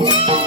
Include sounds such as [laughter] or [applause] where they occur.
Thank [laughs] you.